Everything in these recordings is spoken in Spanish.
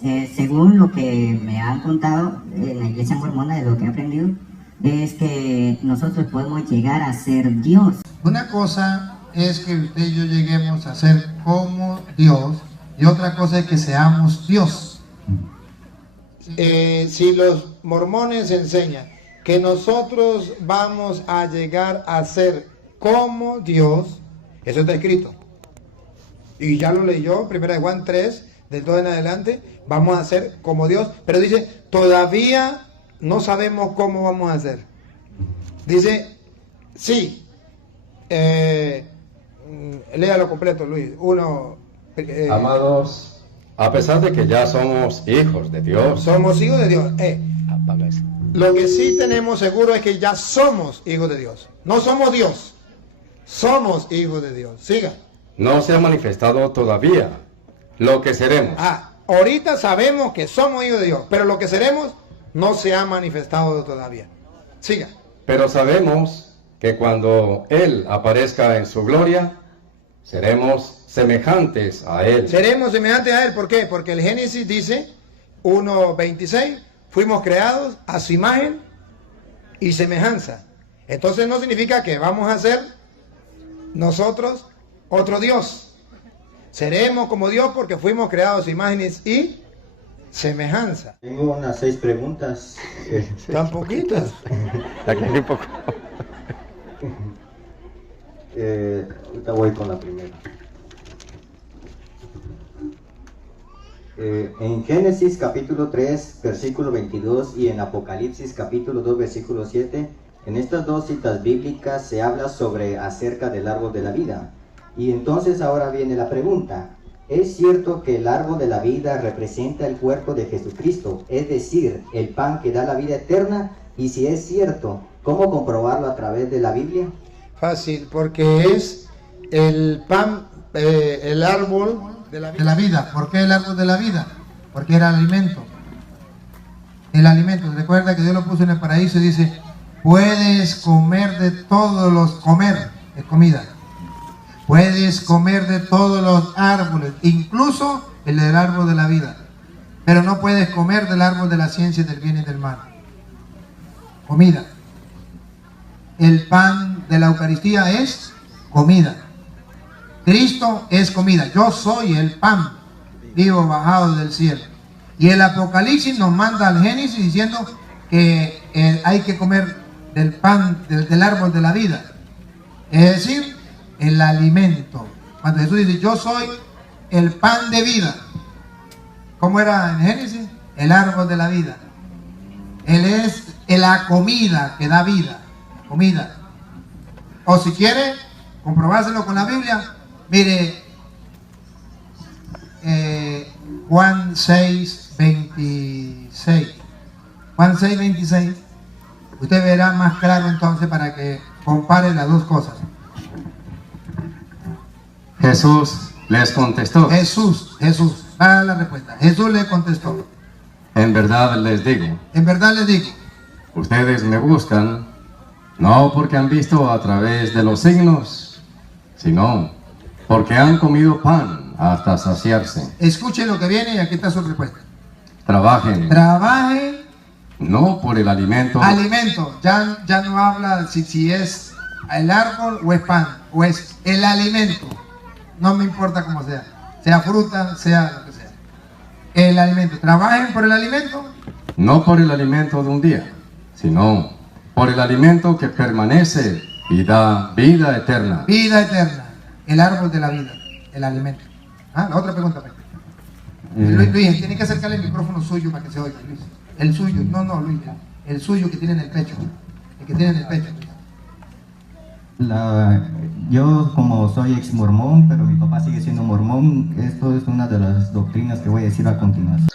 según lo que me han contado en la iglesia mormona, de lo que he aprendido, es que nosotros podemos llegar a ser Dios. Una cosa es que usted y yo lleguemos a ser como Dios, y otra cosa es que seamos Dios. Si los mormones enseñan que nosotros vamos a llegar a ser como Dios, eso está escrito. Y ya lo leyó, 1 Juan 3, del 2 en adelante, vamos a ser como Dios. Pero dice, todavía no sabemos cómo vamos a ser. Dice, sí. Léalo completo, Luis. Amados, a pesar de que ya somos hijos de Dios. Somos hijos de Dios. Lo que sí tenemos seguro es que ya somos hijos de Dios. No somos Dios. Somos hijos de Dios. Siga. No se ha manifestado todavía lo que seremos. Ahorita sabemos que somos hijos de Dios, pero lo que seremos no se ha manifestado todavía. Siga. Pero sabemos que cuando Él aparezca en su gloria, seremos semejantes a Él. Seremos semejantes a Él, ¿por qué? Porque el Génesis dice, 1:26, fuimos creados a su imagen y semejanza. Entonces no significa que vamos a ser nosotros otro Dios. Seremos como Dios porque fuimos creados a su imagen y semejanza. Tengo unas 6 preguntas. ¿Tan poquitas? Aquí hay poco. Ahorita voy con la primera. En Génesis capítulo 3, versículo 22 y en Apocalipsis capítulo 2, versículo 7, en estas dos citas bíblicas se habla acerca del árbol de la vida. Y entonces ahora viene la pregunta. ¿Es cierto que el árbol de la vida representa el cuerpo de Jesucristo, es decir, el pan que da la vida eterna? Y si es cierto, ¿cómo comprobarlo a través de la Biblia? Fácil, porque es el pan, el árbol de la vida. ¿Por qué el árbol de la vida? Porque era el alimento. El alimento. Recuerda que Dios lo puso en el paraíso y dice, puedes comer de todos los, es comida. Puedes comer de todos los árboles, incluso el del árbol de la vida. Pero no puedes comer del árbol de la ciencia del bien y del mal. Comida. El pan de la Eucaristía es comida. Cristo es comida. Yo soy el pan vivo bajado del cielo. Y el Apocalipsis nos manda al Génesis diciendo que hay que comer del pan, del árbol de la vida. Es decir, el alimento. Cuando Jesús dice, yo soy el pan de vida. ¿Cómo era en Génesis? El árbol de la vida. Él es la comida que da vida. Comida. O si quiere comprobárselo con la Biblia, mire, Juan 6:26. Juan 6:26. Usted verá más claro entonces para que compare las dos cosas. Jesús les contestó. Jesús, para la respuesta. Jesús le contestó. En verdad les digo. En verdad les digo. Ustedes me buscan, no porque han visto a través de los signos, sino porque han comido pan hasta saciarse. Escuchen lo que viene y aquí está su respuesta. Trabajen. Trabajen. No por el alimento. Alimento. Ya no habla si es el árbol o es pan, o es el alimento. No me importa cómo sea. Sea fruta, sea lo que sea. El alimento. Trabajen por el alimento. No por el alimento de un día, sino por el alimento que permanece y da vida eterna. Vida eterna. El árbol de la vida. El alimento. La otra pregunta. Luis, tiene que acercarle el micrófono suyo para que se oiga, Luis. El suyo. No, Luis. El suyo que tiene en el pecho. El que tiene en el pecho. Yo como soy ex mormón, pero mi papá sigue siendo mormón, esto es una de las doctrinas que voy a decir a continuación.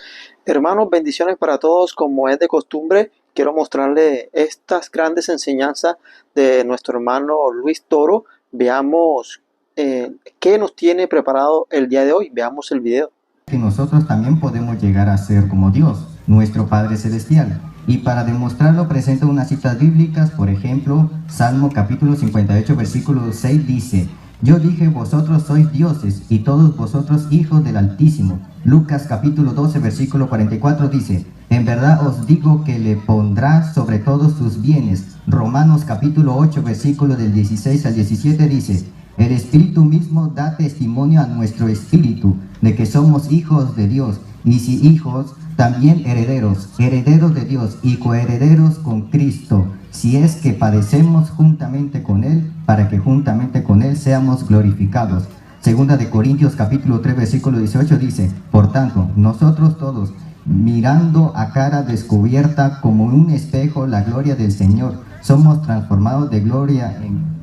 Hermanos, bendiciones para todos. Como es de costumbre, quiero mostrarle estas grandes enseñanzas de nuestro hermano Luis Toro. Veamos qué nos tiene preparado el día de hoy. Veamos el video. Que nosotros también podemos llegar a ser como Dios, nuestro Padre Celestial. Y para demostrarlo presento unas citas bíblicas, por ejemplo, Salmo capítulo 58, versículo 6 dice: Yo dije, vosotros sois dioses, y todos vosotros hijos del Altísimo. Lucas capítulo 12, versículo 44 dice, en verdad os digo que le pondrá sobre todos sus bienes. Romanos capítulo 8, versículo del 16 al 17 dice, el Espíritu mismo da testimonio a nuestro espíritu de que somos hijos de Dios, y si hijos, también herederos, herederos de Dios y coherederos con Cristo, si es que padecemos juntamente con Él, para que juntamente con Él seamos glorificados. Segunda de Corintios capítulo 3 versículo 18 dice, por tanto, nosotros todos, mirando a cara descubierta como un espejo la gloria del Señor, somos transformados de gloria en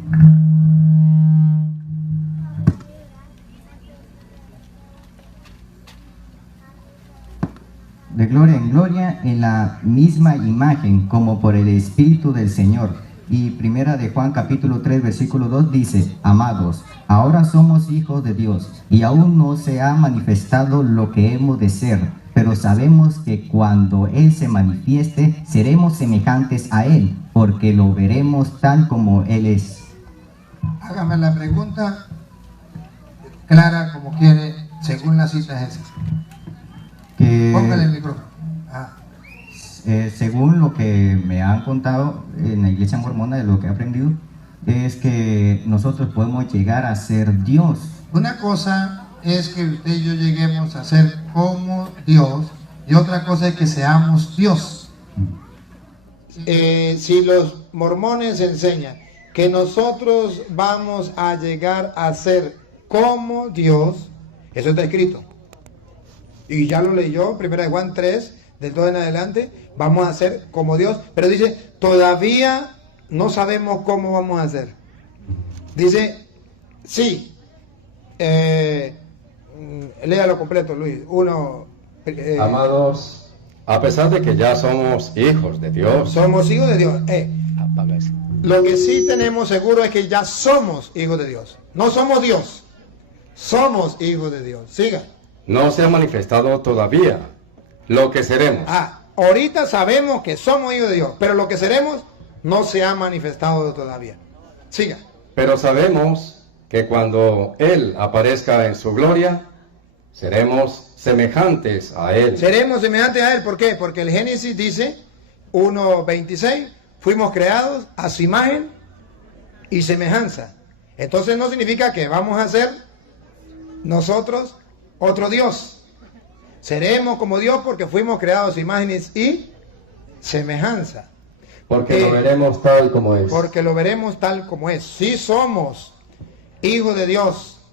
gloria en la misma imagen como por el Espíritu del Señor. Y primera de Juan capítulo 3 versículo 2 dice, amados, ahora somos hijos de Dios y aún no se ha manifestado lo que hemos de ser, pero sabemos que cuando Él se manifieste seremos semejantes a Él, porque lo veremos tal como Él es. Hágame la pregunta clara como quiere, según la cita es esa. Póngale el micrófono. Según lo que me han contado en la iglesia mormona, de lo que he aprendido, es que nosotros podemos llegar a ser Dios. Una cosa es que usted y yo lleguemos a ser como Dios, y otra cosa es que seamos Dios. Si los mormones enseñan que nosotros vamos a llegar a ser como Dios, eso está escrito. Y ya lo leyó, 1 Juan 3, del 2 en adelante, vamos a ser como Dios. Pero dice, todavía no sabemos cómo vamos a ser. Dice, sí. Léalo completo, Luis. Amados, a pesar de que ya somos hijos de Dios. Somos hijos de Dios. Lo que sí tenemos seguro es que ya somos hijos de Dios. No somos Dios. Somos hijos de Dios. Siga. No se ha manifestado todavía lo que seremos. Ahorita sabemos que somos hijos de Dios, pero lo que seremos no se ha manifestado todavía. Siga. Pero sabemos que cuando Él aparezca en su gloria, seremos semejantes a Él. Seremos semejantes a Él, ¿por qué? Porque el Génesis dice, 1:26, fuimos creados a su imagen y semejanza. Entonces no significa que vamos a ser nosotros otro Dios. Seremos como Dios porque fuimos creados a su imagen y semejanza. Porque lo veremos tal como es. Porque lo veremos tal como es. Sí somos hijos de Dios,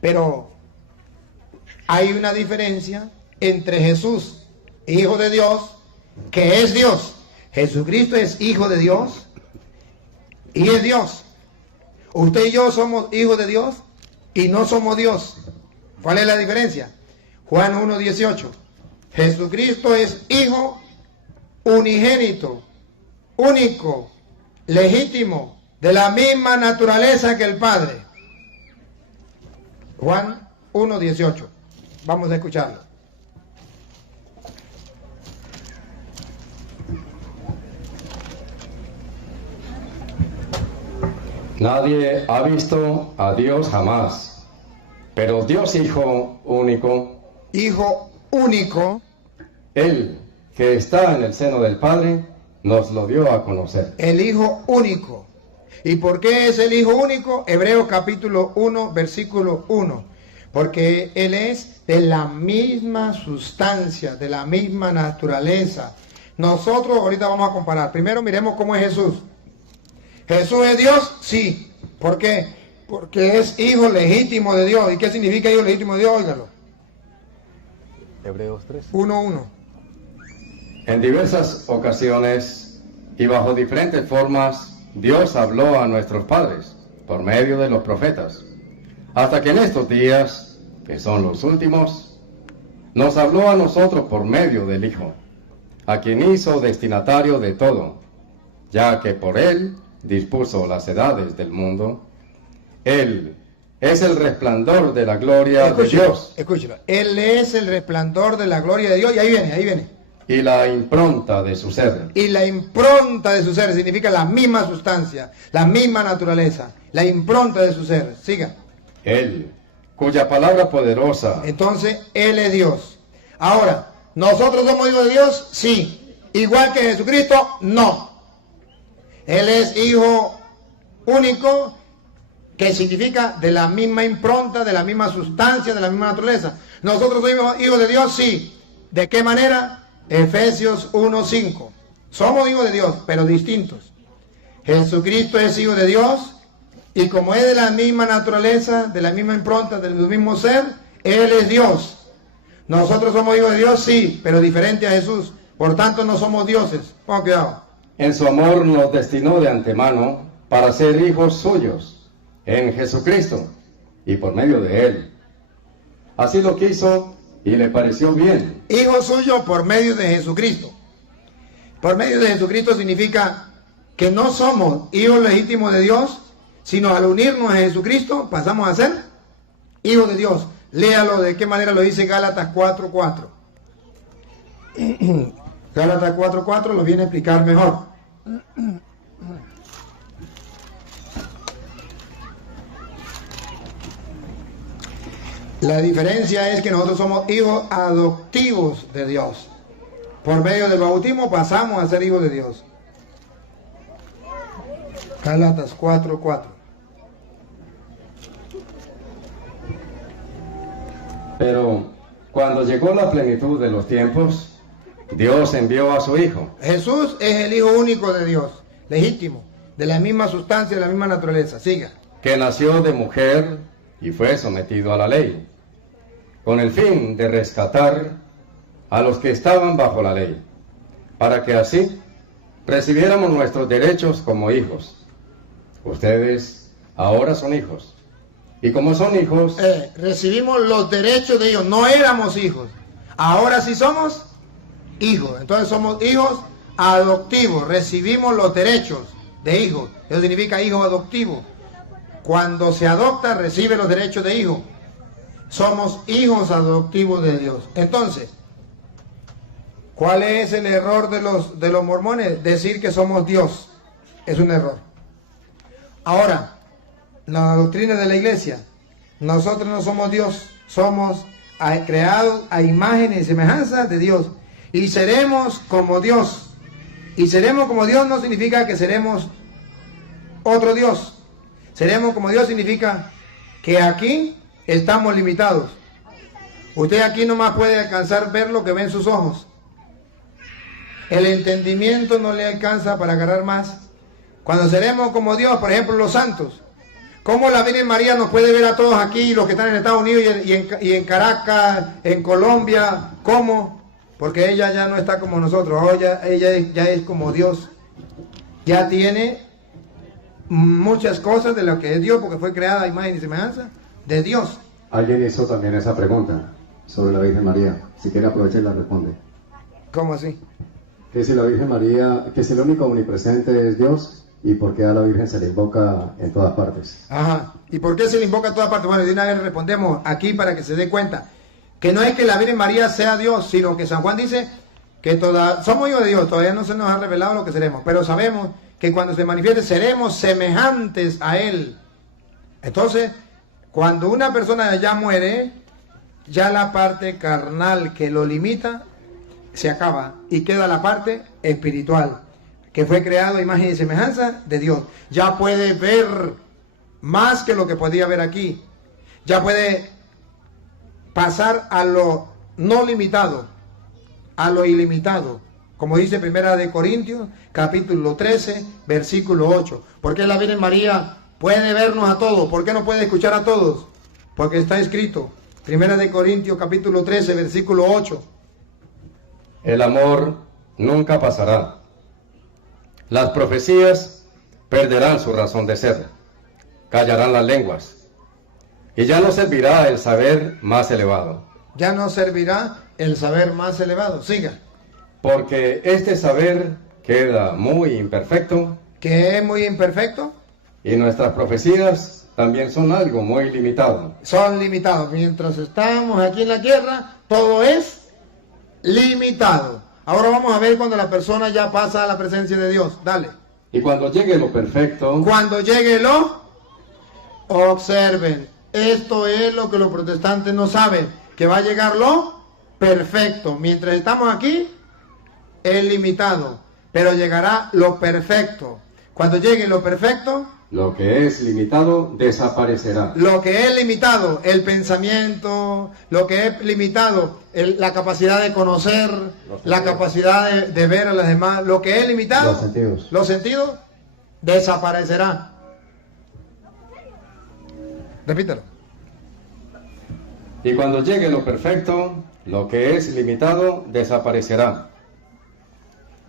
pero hay una diferencia entre Jesús, hijo de Dios, que es Dios. Jesucristo es hijo de Dios y es Dios. Usted y yo somos hijos de Dios y no somos Dios. ¿Cuál es la diferencia? Juan 1:18. Jesucristo es hijo unigénito, único, legítimo, de la misma naturaleza que el Padre. Juan 1:18. Vamos a escucharlo. Nadie ha visto a Dios jamás, pero Dios Hijo único, Él que está en el seno del Padre, nos lo dio a conocer. El Hijo único. ¿Y por qué es el Hijo único? Hebreos capítulo 1, versículo 1. Porque Él es de la misma sustancia, de la misma naturaleza. Nosotros ahorita vamos a comparar. Primero miremos cómo es Jesús. ¿Jesús es Dios? Sí. ¿Por qué? Porque es hijo legítimo de Dios. ¿Y qué significa hijo legítimo de Dios? Óigalo. Hebreos 3. 1:1. En diversas ocasiones y bajo diferentes formas, Dios habló a nuestros padres por medio de los profetas, hasta que en estos días, que son los últimos, nos habló a nosotros por medio del Hijo, a quien hizo destinatario de todo, ya que por Él dispuso las edades del mundo. Él es el resplandor de la gloria de Dios. Escúchelo. Él es el resplandor de la gloria de Dios. Y ahí viene. y la impronta de su ser. Y la impronta de su ser significa la misma sustancia, la misma naturaleza, la impronta de su ser. Siga. Él, cuya palabra poderosa. Entonces, Él es Dios. Ahora, ¿nosotros somos hijos de Dios? Sí. Igual que Jesucristo, no. Él es hijo único, que significa de la misma impronta, de la misma sustancia, de la misma naturaleza. ¿Nosotros somos hijos de Dios? Sí. ¿De qué manera? Efesios 1:5. Somos hijos de Dios, pero distintos. Jesucristo es hijo de Dios, y como es de la misma naturaleza, de la misma impronta, del mismo ser, Él es Dios. Nosotros somos hijos de Dios, sí, pero diferente a Jesús. Por tanto, no somos dioses. Pongan cuidado. En su amor nos destinó de antemano para ser hijos suyos en Jesucristo y por medio de Él. Así lo quiso y le pareció bien. Hijo suyo por medio de Jesucristo. Por medio de Jesucristo significa que no somos hijos legítimos de Dios, sino al unirnos a Jesucristo pasamos a ser hijos de Dios. Léalo de qué manera lo dice Gálatas 4:4. Gálatas 4:4 lo viene a explicar mejor. La diferencia es que nosotros somos hijos adoptivos de Dios. Por medio del bautismo pasamos a ser hijos de Dios. Gálatas 4:4. Pero cuando llegó la plenitud de los tiempos, Dios envió a su Hijo. Jesús es el Hijo único de Dios, legítimo, de la misma sustancia, de la misma naturaleza. Siga. Que nació de mujer y fue sometido a la ley, con el fin de rescatar a los que estaban bajo la ley, para que así recibiéramos nuestros derechos como hijos. Ustedes ahora son hijos, y como son hijos, recibimos los derechos de ellos. No éramos hijos, ahora sí somos hijos. Entonces somos hijos adoptivos, recibimos los derechos de hijos. Eso significa hijo adoptivo. Cuando se adopta, recibe los derechos de hijo. Somos hijos adoptivos de Dios. Entonces, ¿cuál es el error de los mormones? Decir que somos Dios. Es un error. Ahora, la doctrina de la iglesia, nosotros no somos Dios, somos creados a imagen y semejanza de Dios. Y seremos como Dios. Y seremos como Dios no significa que seremos otro Dios. Seremos como Dios significa que aquí estamos limitados. Usted aquí nomás puede alcanzar ver lo que ven sus ojos. El entendimiento no le alcanza para agarrar más. Cuando seremos como Dios, por ejemplo, los santos. ¿Cómo la Virgen María nos puede ver a todos aquí, los que están en Estados Unidos y en Caracas, en Colombia? ¿Cómo? Porque ella ya no está como nosotros. Ahora ella ya es como Dios. Ya tiene muchas cosas de lo que es Dios, porque fue creada a imagen y semejanza de Dios. Alguien hizo también esa pregunta sobre la Virgen María. Si quiere aprovechar y la responde. ¿Cómo así? Que si la Virgen María, que si el único omnipresente es Dios, y por qué a la Virgen se le invoca en todas partes. Ajá. ¿Y por qué se le invoca en todas partes? Bueno, de una vez respondemos aquí para que se dé cuenta. Que no es que la Virgen María sea Dios, sino que San Juan dice que somos hijos de Dios, todavía no se nos ha revelado lo que seremos, pero sabemos que cuando se manifieste seremos semejantes a Él. Entonces, cuando una persona ya muere, ya la parte carnal que lo limita se acaba y queda la parte espiritual, que fue creado a imagen y semejanza de Dios. Ya puede ver más que lo que podía ver aquí. Ya puede pasar a lo no limitado, a lo ilimitado. Como dice Primera de Corintios, capítulo 13, versículo 8. ¿Por qué la Virgen María puede vernos a todos? ¿Por qué no puede escuchar a todos? Porque está escrito, Primera de Corintios, capítulo 13, versículo 8. el amor nunca pasará. Las profecías perderán su razón de ser, callarán las lenguas, y ya no servirá el saber más elevado. Ya no servirá el saber más elevado. Siga. Porque este saber queda muy imperfecto. ¿Que es muy imperfecto? Y nuestras profecías también son algo muy limitado. Son limitados. Mientras estamos aquí en la tierra, todo es limitado. Ahora vamos a ver cuando la persona ya pasa a la presencia de Dios. Dale. Y cuando llegue lo perfecto, Cuando llegue lo, observen, esto es lo que los protestantes no saben, que va a llegar lo perfecto. Mientras estamos aquí, es limitado, pero llegará lo perfecto. Cuando llegue lo perfecto, lo que es limitado desaparecerá. lo que es limitado, el pensamiento, lo que es limitado, la capacidad de conocer, la capacidad de ver a las demás, lo que es limitado, los sentidos, desaparecerá. Repítelo. Y cuando llegue lo perfecto, lo que es limitado desaparecerá.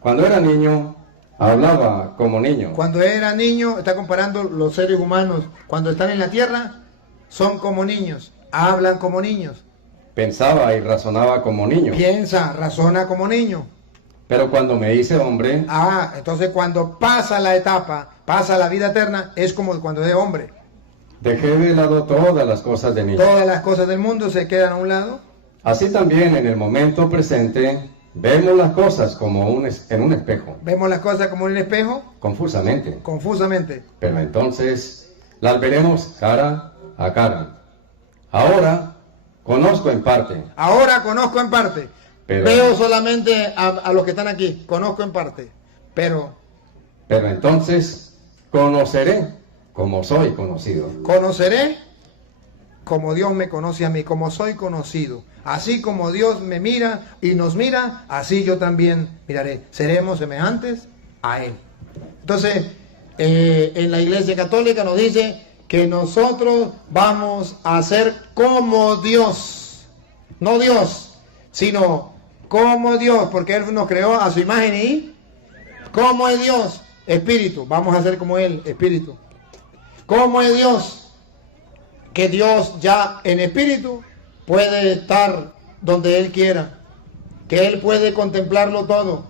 Cuando era niño, hablaba como niño. Cuando era niño, está comparando los seres humanos. Cuando están en la tierra, son como niños, hablan como niños. Pensaba y razonaba como niño. Piensa, razona como niño. Pero cuando me hice hombre, Entonces cuando pasa la etapa, pasa la vida eterna, es como cuando es hombre. dejé de lado todas las cosas de niño. Todas las cosas del mundo se quedan a un lado. Así también en el momento presente, vemos las cosas como en un espejo, Vemos las cosas como en el espejo, confusamente. confusamente. Pero entonces las veremos cara a cara. Ahora conozco en parte, Ahora conozco en parte. Pero- Veo solamente a los que están aquí. Conozco en parte. Pero pero entonces conoceré como soy conocido. conoceré como Dios me conoce a mí, como soy conocido. Así como Dios me mira y nos mira, así yo también miraré. Seremos semejantes a Él. Entonces, en la Iglesia Católica nos dice que nosotros vamos a ser como Dios. No Dios, sino como Dios, porque Él nos creó a su imagen y como es Dios, espíritu. Vamos a ser como Él, espíritu. ¿Cómo es Dios? Que Dios ya en espíritu puede estar donde Él quiera, que Él puede contemplarlo todo,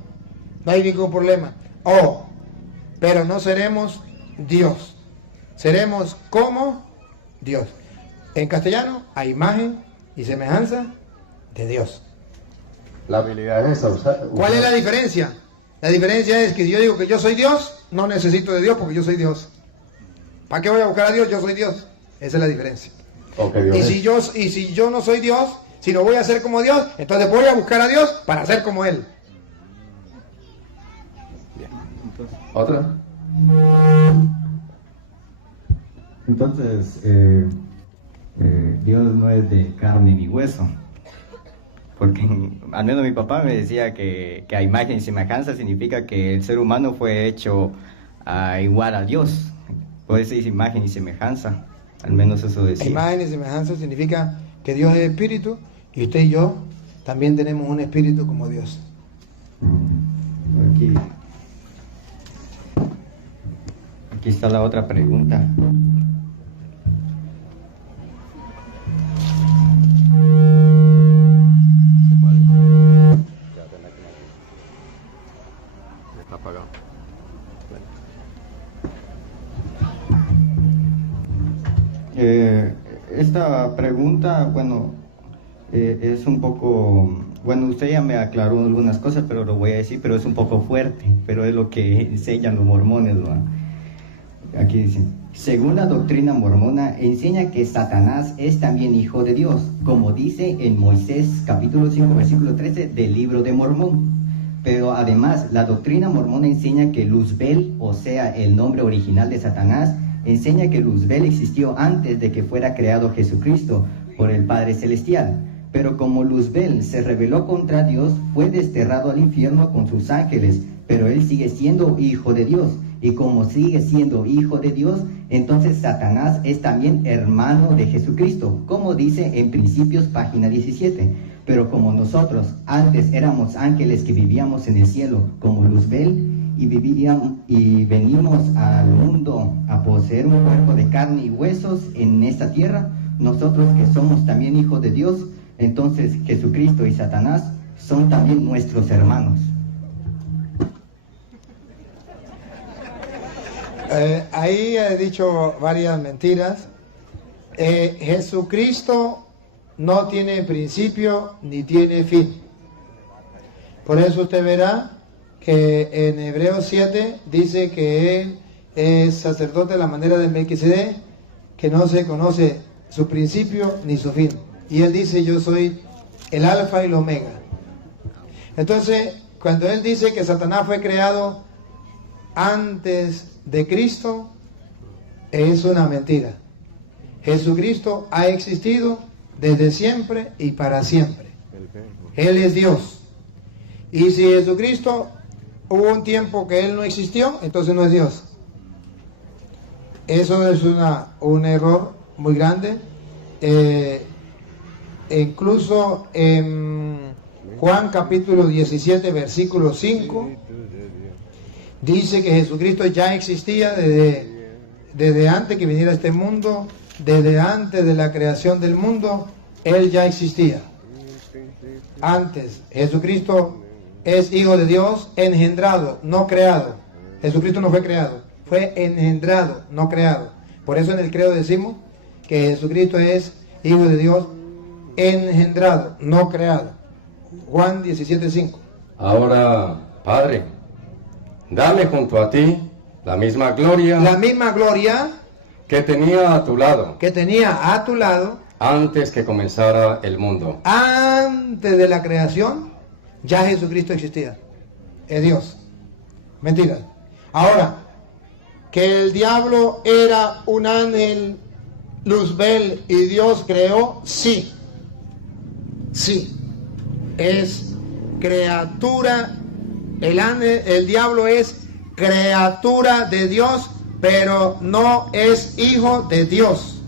no hay ningún problema. Pero no seremos Dios, seremos como Dios. En castellano, a imagen y semejanza de Dios. La habilidad es esa. ¿Cuál es la diferencia? La diferencia es que si yo digo que yo soy Dios, no necesito de Dios porque yo soy Dios. ¿Para qué voy a buscar a Dios? Yo soy Dios. Esa es la diferencia. Y si yo no soy Dios, si no voy a ser como Dios, entonces voy a buscar a Dios para ser como Él. ¿Otra? Entonces, Dios no es de carne ni hueso. Porque al menos mi papá me decía que a imagen y semejanza significa que el ser humano fue hecho igual a Dios. Por eso dice imagen y semejanza. Al menos eso decía. Imagen y semejanza significa que Dios es espíritu y usted y yo también tenemos un espíritu como Dios. Aquí está la otra pregunta. Está apagado. Esta pregunta, bueno, es un poco, bueno, usted ya me aclaró algunas cosas, pero lo voy a decir, pero es un poco fuerte, pero es lo que enseñan los mormones, ¿no? Aquí dice, según la doctrina mormona, enseña que Satanás es también hijo de Dios, como dice en Moisés capítulo 5, versículo 13 del libro de Mormón. Pero además, la doctrina mormona enseña que Luzbel, o sea, el nombre original de Satanás, enseña que Luzbel existió antes de que fuera creado Jesucristo por el Padre Celestial. Pero como Luzbel se rebeló contra Dios, fue desterrado al infierno con sus ángeles, pero él sigue siendo hijo de Dios. Y como sigue siendo hijo de Dios, entonces Satanás es también hermano de Jesucristo, como dice en Principios, página 17. Pero como nosotros antes éramos ángeles que vivíamos en el cielo, como Luzbel, y venimos al mundo a poseer un cuerpo de carne y huesos en esta tierra, nosotros que somos también hijos de Dios, entonces Jesucristo y Satanás son también nuestros hermanos. Ahí he dicho varias mentiras. Jesucristo no tiene principio ni tiene fin. Por eso usted verá que en Hebreos 7 dice que él es sacerdote de la manera de Melquisedec, que no se conoce su principio ni su fin. Y él dice, yo soy el alfa y el omega. Entonces, cuando él dice que Satanás fue creado antes de Cristo, es una mentira. Jesucristo ha existido desde siempre y para siempre. Él es Dios. Y si Jesucristo hubo un tiempo que Él no existió, entonces no es Dios. Eso es un error muy grande. Incluso en Juan capítulo 17, versículo 5, dice que Jesucristo ya existía desde antes que viniera a este mundo, desde antes de la creación del mundo, Él ya existía. Antes, Jesucristo es hijo de Dios, engendrado, no creado. Jesucristo no fue creado, fue engendrado, no creado. Por eso en el credo decimos que Jesucristo es hijo de Dios, engendrado, no creado. Juan 17:5. Ahora, Padre, dame junto a ti la misma gloria Que tenía a tu lado tenía a tu lado antes que comenzara el mundo. antes de la creación. Ya Jesucristo existía. Es Dios. Mentira. Ahora, que el diablo era un ángel luzbel y Dios creó, sí. Sí. Es criatura. El diablo es criatura de Dios, pero no es hijo de Dios.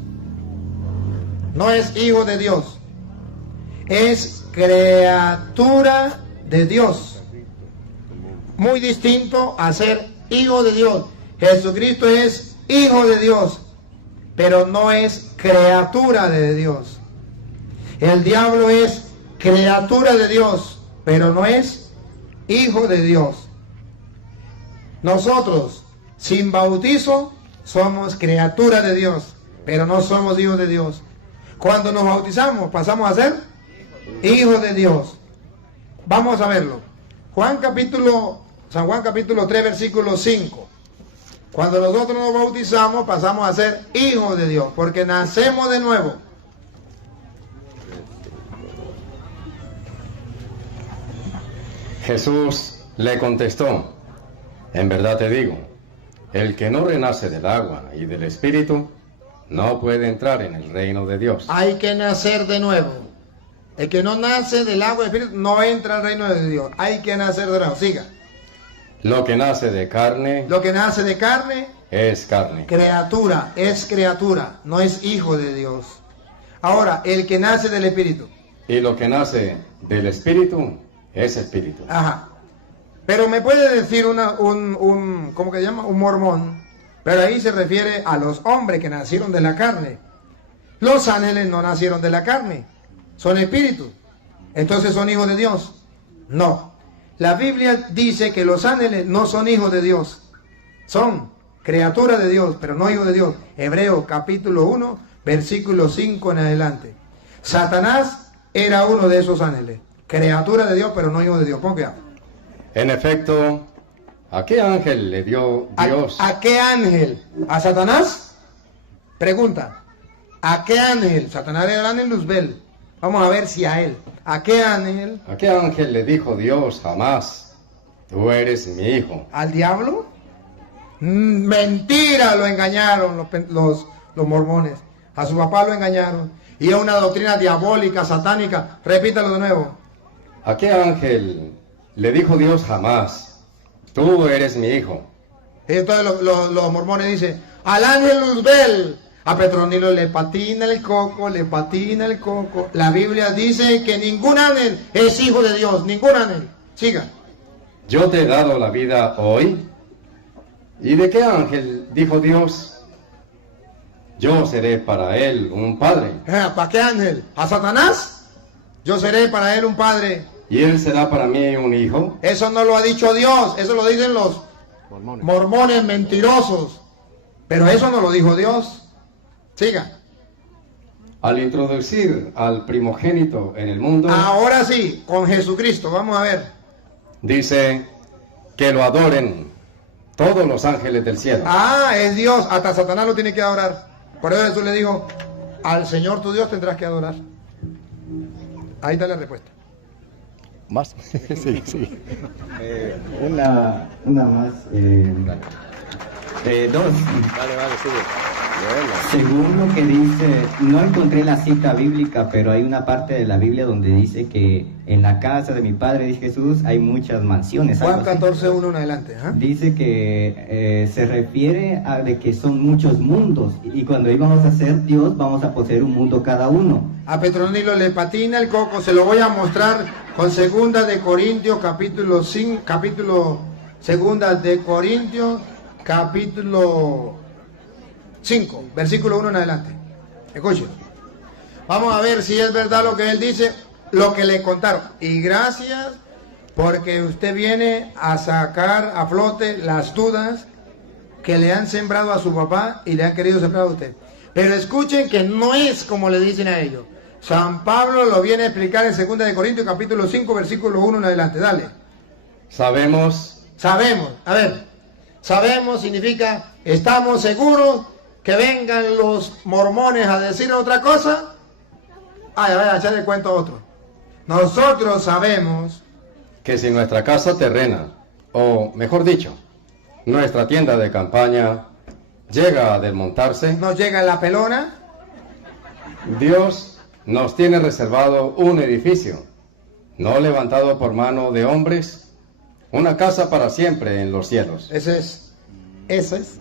No es hijo de Dios. Es criatura de Dios. Muy distinto a ser hijo de Dios. Jesucristo es hijo de Dios, pero no es criatura de Dios. El diablo es criatura de Dios, pero no es hijo de Dios. Nosotros, sin bautizo, somos criatura de Dios, pero no somos hijos de Dios. Cuando nos bautizamos, pasamos a ser hijos de Dios. Vamos a verlo. San Juan capítulo 3, versículo 5. Cuando nosotros nos bautizamos, pasamos a ser hijos de Dios, porque nacemos de nuevo. Jesús le contestó, en verdad te digo, el que no renace del agua y del Espíritu, no puede entrar en el reino de Dios. Hay que nacer de nuevo. El que no nace del agua y del Espíritu no entra al reino de Dios. Hay que nacer de nuevo. Siga. Lo que nace de carne es carne. Criatura, es criatura, no es hijo de Dios. Ahora, el que nace del Espíritu. Y lo que nace del Espíritu es espíritu. Ajá. Pero me puede decir ¿cómo que se llama? Un mormón. Pero ahí se refiere a los hombres que nacieron de la carne. Los ángeles no nacieron de la carne. Son espíritus. Entonces son hijos de Dios. No. La Biblia dice que los ángeles no son hijos de Dios. Son criaturas de Dios, pero no hijos de Dios. Hebreos capítulo 1, versículo 5 en adelante. Satanás era uno de esos ángeles. Criatura de Dios, pero no hijo de Dios. ¿Por qué? En efecto, ¿a qué ángel le dio Dios? ¿A qué ángel? ¿A Satanás? Pregunta. ¿A qué ángel? Satanás era el ángel Luzbel. Vamos a ver si a él. ¿A qué ángel? ¿A qué ángel le dijo Dios jamás? Tú eres mi hijo. ¿Al diablo? Mentira, lo engañaron los mormones. A su papá lo engañaron. Y es una doctrina diabólica, satánica. Repítalo de nuevo. ¿A qué ángel le dijo Dios jamás? Tú eres mi hijo. Y entonces los mormones dicen, al ángel Luzbel. A Petronilo le patina el coco, le patina el coco. La Biblia dice que ningún ángel es hijo de Dios, ningún ángel. Siga. Yo te he dado la vida hoy. ¿Y de qué ángel dijo Dios? Yo seré para él un padre. ¿Para qué ángel? ¿A Satanás? Yo seré para él un padre. ¿Y él será para mí un hijo? Eso no lo ha dicho Dios, eso lo dicen los mormones mentirosos. Pero eso no lo dijo Dios. Siga. Al introducir al primogénito en el mundo. Ahora sí, con Jesucristo, vamos a ver. dice que lo adoren todos los ángeles del cielo. Ah, es Dios, hasta Satanás lo tiene que adorar. Por eso Jesús le dijo, al Señor tu Dios tendrás que adorar. Ahí está la respuesta. ¿Más? Sí, sí. Una más. Dos. Vale, sigue. Según lo que dice, no encontré la cita bíblica, pero hay una parte de la Biblia donde dice que en la casa de mi Padre, dice Jesús, hay muchas mansiones. Juan 14:1 en adelante. ¿Eh? Dice que se refiere a de que son muchos mundos y cuando íbamos a ser Dios vamos a poseer un mundo cada uno. A Petronilo le patina el coco, se lo voy a mostrar con Segunda de Corintios capítulo 5, Segunda de Corintios capítulo 5, versículo 1 en adelante. Escuchen. Vamos a ver si es verdad lo que él dice, lo que le contaron. Y gracias porque usted viene a sacar a flote las dudas que le han sembrado a su papá y le han querido sembrar a usted. Pero escuchen que no es como le dicen a ellos. San Pablo lo viene a explicar en 2 de Corintios capítulo 5, versículo 1 en adelante. Dale. Sabemos. A ver. Sabemos significa estamos seguros que vengan los mormones a decir otra cosa. A echarle cuento a otro. Nosotros sabemos Que si nuestra casa terrena, o mejor dicho, nuestra tienda de campaña, llega a desmontarse, nos llega la pelona. Dios nos tiene reservado un edificio, no levantado por mano de hombres, una casa para siempre en los cielos. Ese es.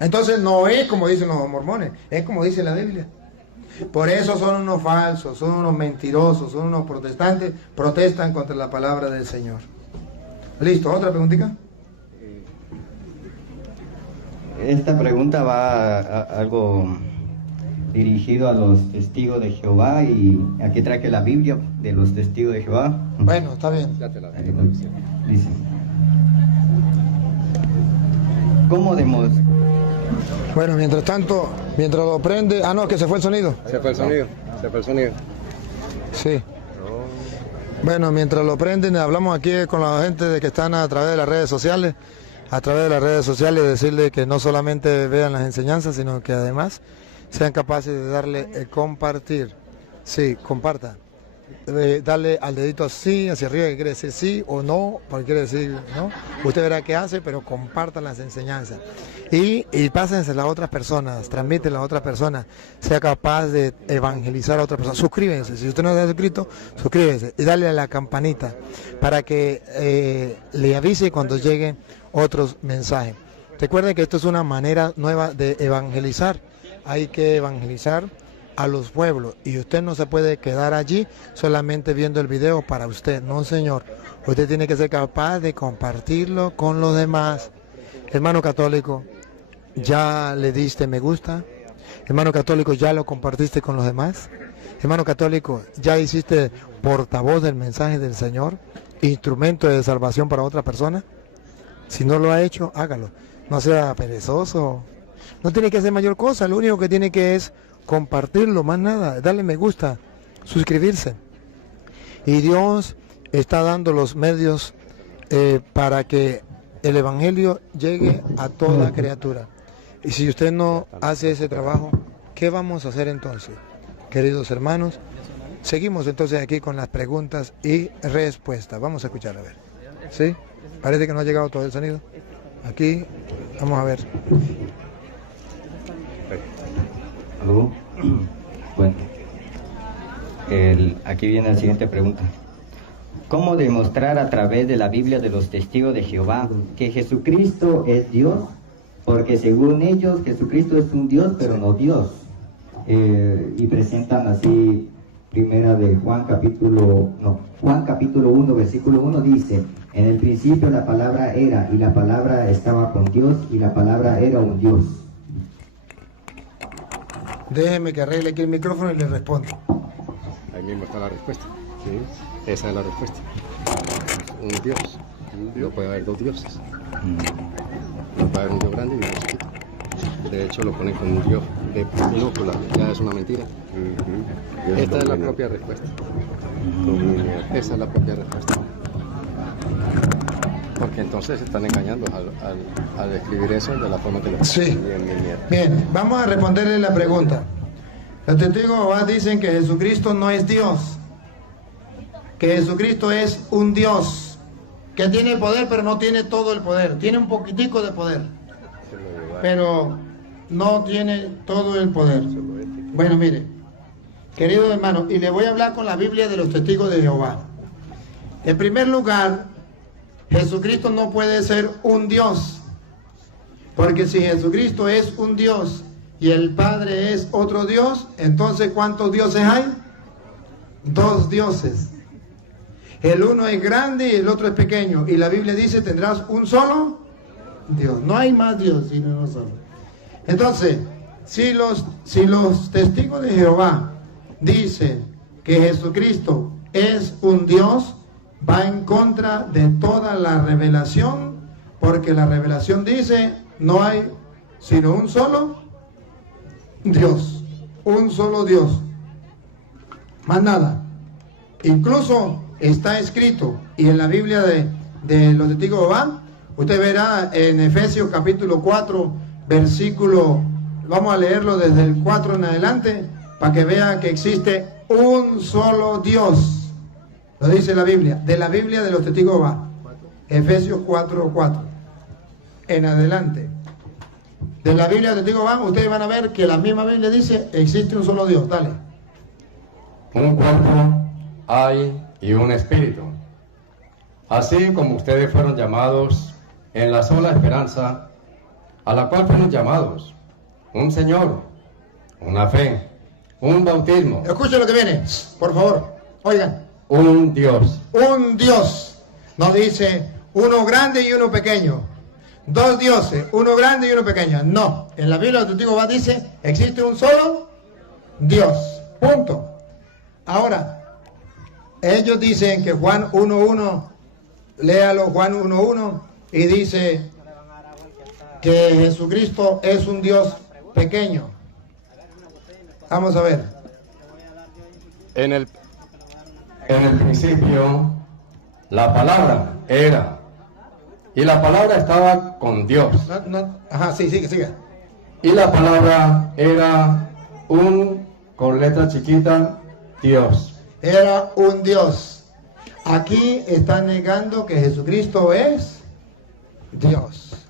Entonces no es como dicen los mormones, es como dice la Biblia. Por eso son unos falsos, son unos mentirosos, son unos protestantes, protestan contra la palabra del Señor. Listo, ¿otra preguntita? Esta pregunta va a algo dirigido a los testigos de Jehová y aquí trae la Biblia de los testigos de Jehová. Bueno, está bien. Dice, ¿cómo demostrar? Bueno, mientras tanto, mientras lo prende... Ah, no, que se fue el sonido. Se fue el sonido. Sí. Bueno, mientras lo prenden, hablamos aquí con la gente de que están a través de las redes sociales. A través de las redes sociales, decirle que no solamente vean las enseñanzas, sino que además sean capaces de darle el compartir. Sí, comparta. Darle al dedito así, hacia arriba, que quiere decir sí o no, porque quiere decir no. Usted verá qué hace, pero compartan las enseñanzas. Y pásensela a otras personas, transmítenla a otras personas, sea capaz de evangelizar a otras personas. Suscríbense, si usted no se ha suscrito, suscríbese y dale a la campanita para que le avise cuando lleguen otros mensajes. Recuerden que esto es una manera nueva de evangelizar. Hay que evangelizar a los pueblos y usted no se puede quedar allí solamente viendo el video para usted. No, señor. Usted tiene que ser capaz de compartirlo con los demás. Hermano católico, ¿ya le diste me gusta? Hermano católico, ¿ya lo compartiste con los demás? Hermano católico, ¿ya hiciste portavoz del mensaje del Señor? ¿Instrumento de salvación para otra persona? Si no lo ha hecho, hágalo. No sea perezoso. No tiene que hacer mayor cosa. Lo único que tiene que es compartirlo, más nada. Darle me gusta, suscribirse. Y Dios está dando los medios para que el Evangelio llegue a toda criatura. Y si usted no hace ese trabajo, ¿qué vamos a hacer entonces? Queridos hermanos, seguimos entonces aquí con las preguntas y respuestas. Vamos a escuchar, a ver. ¿Sí? Parece que no ha llegado todo el sonido. Aquí, vamos a ver. ¿Algo? Bueno, aquí viene la siguiente pregunta. ¿Cómo demostrar a través de la Biblia de los testigos de Jehová que Jesucristo es Dios? Porque según ellos Jesucristo es un Dios, pero no Dios. Y presentan así, primera de Juan capítulo 1, versículo 1 dice: en el principio la palabra era, y la palabra estaba con Dios, y la palabra era un Dios. Déjeme que arregle aquí el micrófono y le respondo. Ahí mismo está la respuesta. Sí, esa es la respuesta. Un Dios. No puede haber dos dioses. No puede haber un Dios grande y un Dios chiquito. De hecho, lo ponen con un Dios de minúscula. Ya es una mentira. Esta es la propia respuesta. Esa es la propia respuesta. que entonces se están engañando al escribir eso de la forma que lo Sí. Bien, vamos a responderle la pregunta. Los testigos de Jehová dicen que Jesucristo no es Dios, que Jesucristo es un Dios, que tiene poder pero no tiene todo el poder, tiene un poquitico de poder, pero no tiene todo el poder. Bueno, mire, querido hermano, y le voy a hablar con la Biblia de los testigos de Jehová. En primer lugar, Jesucristo no puede ser un Dios, porque si Jesucristo es un Dios y el Padre es otro Dios, entonces ¿cuántos dioses hay? Dos dioses. El uno es grande y el otro es pequeño, y la Biblia dice tendrás un solo Dios. No hay más Dios sino uno solo. Entonces, si los testigos de Jehová dicen que Jesucristo es un Dios, va en contra de toda la revelación, porque la revelación dice no hay sino un solo Dios, un solo Dios, más nada. Incluso está escrito, y en la Biblia de los testigos de Jehová, usted verá en Efesios capítulo 4, versículo, vamos a leerlo desde el 4 en adelante, para que vea que existe un solo Dios. Lo dice la Biblia, de la Biblia de los testigos de Jehová. Efesios 4:4 en adelante. De la Biblia de los testigos de Jehová, ustedes van a ver que la misma Biblia dice, existe un solo Dios. Dale. Un cuerpo hay y un espíritu. Así como ustedes fueron llamados en la sola esperanza a la cual fueron llamados, un Señor, una fe, un bautismo. Escuchen lo que viene, por favor, oigan. Un Dios. Un Dios. No dice uno grande y uno pequeño. Dos dioses, uno grande y uno pequeño. No, en la Biblia del Testigos de Jehová dice, existe un solo Dios. Punto. Ahora, ellos dicen que Juan 1:1, léalo Juan 1:1, y dice que Jesucristo es un Dios pequeño. Vamos a ver. En el principio, la palabra era, y la palabra estaba con Dios. Ajá, sí, sigue. Y la palabra era con letra chiquita, Dios. Era un Dios. Aquí está negando que Jesucristo es Dios.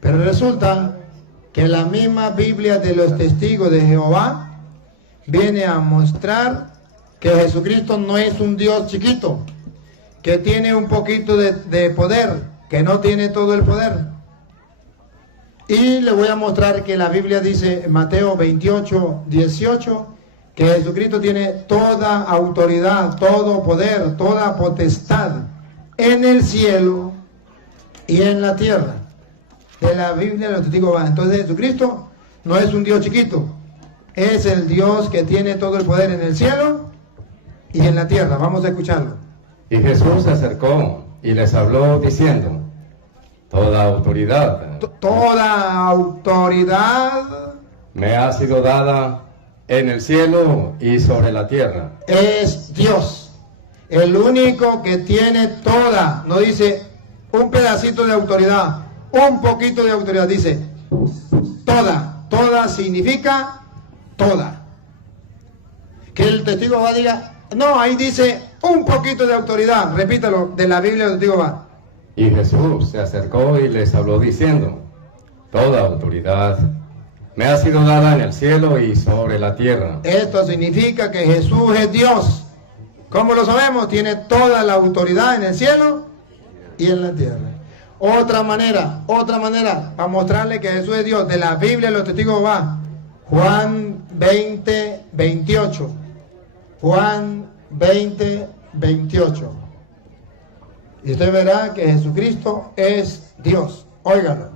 Pero resulta que la misma Biblia de los testigos de Jehová viene a mostrar que Jesucristo no es un Dios chiquito, que tiene un poquito de poder, que no tiene todo el poder. Y le voy a mostrar que la Biblia dice en Mateo 28:18 que Jesucristo tiene toda autoridad, todo poder, toda potestad en el cielo y en la tierra. De la Biblia de los testigos de Jehová. Entonces Jesucristo no es un Dios chiquito, es el Dios que tiene todo el poder en el cielo y en la tierra. Vamos a escucharlo. Y Jesús se acercó y les habló diciendo, toda autoridad me ha sido dada en el cielo y sobre la tierra. Es Dios, el único que tiene toda, no dice un pedacito de autoridad, un poquito de autoridad, dice toda significa toda. Que el testigo va a diga, no, ahí dice un poquito de autoridad, repítalo, de la Biblia del testigo va. Y Jesús se acercó y les habló diciendo, toda autoridad me ha sido dada en el cielo y sobre la tierra. Esto significa que Jesús es Dios. ¿Cómo lo sabemos? Tiene toda la autoridad en el cielo y en la tierra. Otra manera, para mostrarle que Jesús es Dios, de la Biblia de los testigos de Jehová, Juan 20:28. Juan 20:28. Y usted verá que Jesucristo es Dios. Óigalo.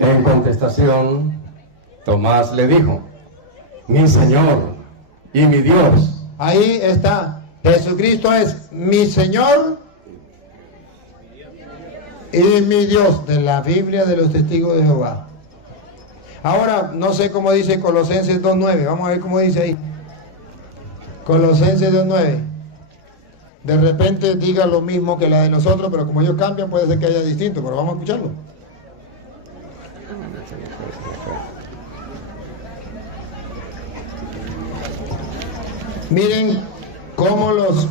En contestación, Tomás le dijo, mi Señor y mi Dios. Ahí está. Jesucristo es mi Señor y mi Dios, de la Biblia de los testigos de Jehová. Ahora, no sé cómo dice Colosenses 2:9. Vamos a ver cómo dice ahí. Colosenses 2:9. de repente diga lo mismo que la de nosotros, pero como ellos cambian puede ser que haya distinto, pero vamos a escucharlo. Miren cómo los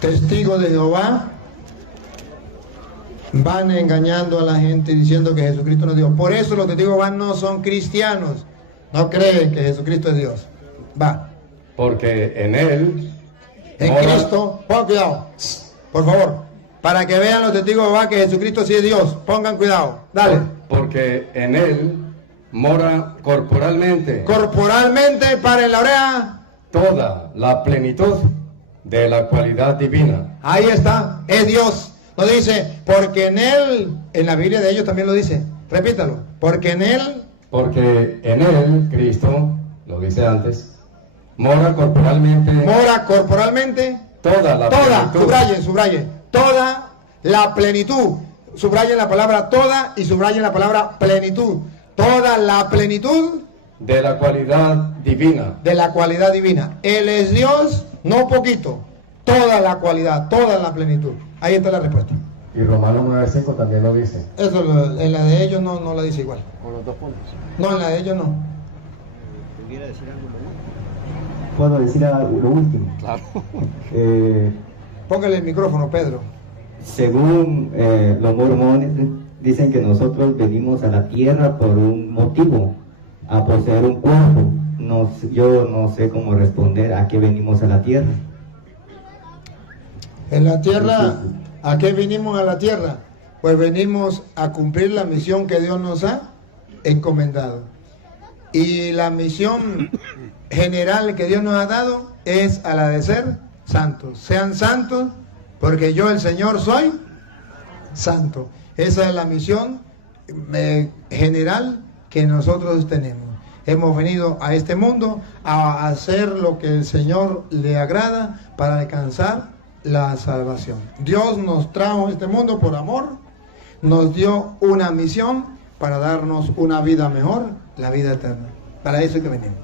testigos de Jehová van engañando a la gente diciendo que Jesucristo no es Dios. Por eso los testigos de Jehová no son cristianos, no creen que Jesucristo es Dios. Va. Porque en Él... En Cristo, pongan cuidado, por favor, para que vean los testigos de Jehová que Jesucristo sí es Dios, pongan cuidado, dale. Porque en Él mora corporalmente. Corporalmente, paren la oreja. Toda la plenitud de la cualidad divina. Ahí está, es Dios. No dice, porque en Él, en la Biblia de ellos también lo dice, repítalo, porque en Él. Porque en Él, Cristo, lo dice antes, mora corporalmente. Mora corporalmente. Toda la plenitud. Subraye, toda la plenitud. Subrayen la palabra toda y subrayen la palabra plenitud. Toda la plenitud. De la cualidad divina. De la cualidad divina. Él es Dios, no poquito. Toda la cualidad, toda la plenitud. Ahí está la respuesta. Y Romanos 9:5 también lo dice. Eso en la de ellos no la dice igual. Con los 2 puntos. No, en la de ellos no. ¿Pudiera decir algo? ¿Puedo decir lo último? Claro. Póngale el micrófono, Pedro. Según los mormones, dicen que nosotros venimos a la tierra por un motivo, a poseer un cuerpo. Yo no sé cómo responder a qué venimos a la tierra. En la tierra, ¿a qué vinimos a la tierra? Pues venimos a cumplir la misión que Dios nos ha encomendado. Y la misión general que Dios nos ha dado es a la de ser santos. Sean santos porque yo, el Señor, soy santo. Esa es la misión general que nosotros tenemos. Hemos venido a este mundo a hacer lo que el Señor le agrada para alcanzar la salvación. Dios nos trajo a este mundo por amor, nos dio una misión para darnos una vida mejor, la vida eterna. Para eso es que venimos.